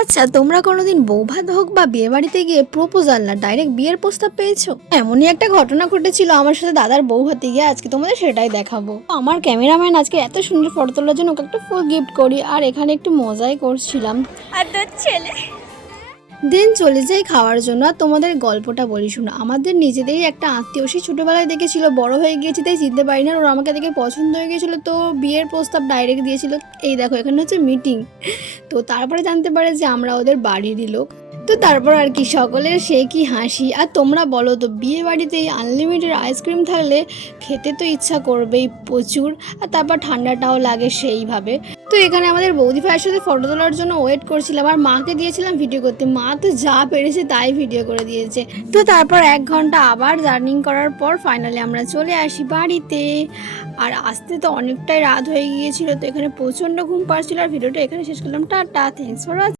আচ্ছা, তোমরা কোনোদিন বৌভাত হোক বা বিয়ে বাড়িতে গিয়ে প্রপোজাল না ডাইরেক্ট বিয়ের প্রস্তাব পেয়েছো? এমনই একটা ঘটনা ঘটেছিল আমার সাথে দাদার বৌভাতে গিয়ে। আজকে তোমাদের সেটাই দেখাবো। আমার ক্যামেরাম্যান আজকে এত সুন্দর ফটো তোলার জন্য ওকে একটা ফুল গিফট করি, আর এখানে একটু মজাই করছিলাম। আর তোর ছেলে দেন চলে যাই খাওয়ার জন্য। আর তোমাদের গল্পটা বলি শুনো। আমাদের নিজেদেরই একটা আত্মীয়, সেই ছোটোবেলায় দেখেছিল, বড় হয়ে গিয়েছি তাই চিনতে পারি না। ওরা আমাকে দেখে পছন্দ হয়ে গিয়েছিল, তো বিয়ের প্রস্তাব ডাইরেক্ট দিয়েছিল। এই দেখো এখানে হচ্ছে মিটিং। তো তারপরে জানতে পারে যে আমরা ওদের বাড়িরই লোক। তো তারপর আর কি সকলের সে কি হাসি। আর তোমরা বলো তো, বিয়ে বাড়িতে এই আনলিমিটেড আইসক্রিম থাকলে খেতে তো ইচ্ছা করবেই প্রচুর, আর তারপর ঠান্ডাটাও লাগে সেইভাবে। তো এখানে আমাদের বৌদি ভাইয়ের সাথে ফটো তোলার জন্য ওয়েট করছিলাম, আর মাকে দিয়েছিলাম ভিডিও করতে। মা তো যা পেরেছে তাই ভিডিও করে দিয়েছে। তো তারপর 1 ঘন্টা আবার জার্নিং করার পর ফাইনালি আমরা চলে আসি বাড়িতে। আর আসতে তো অনেকটাই রাত হয়ে গিয়েছিল, তো এখানে প্রচণ্ড ঘুম পাচ্ছিল। আর ভিডিওটা এখানে শেষ করলাম। Tata, thanks for watching.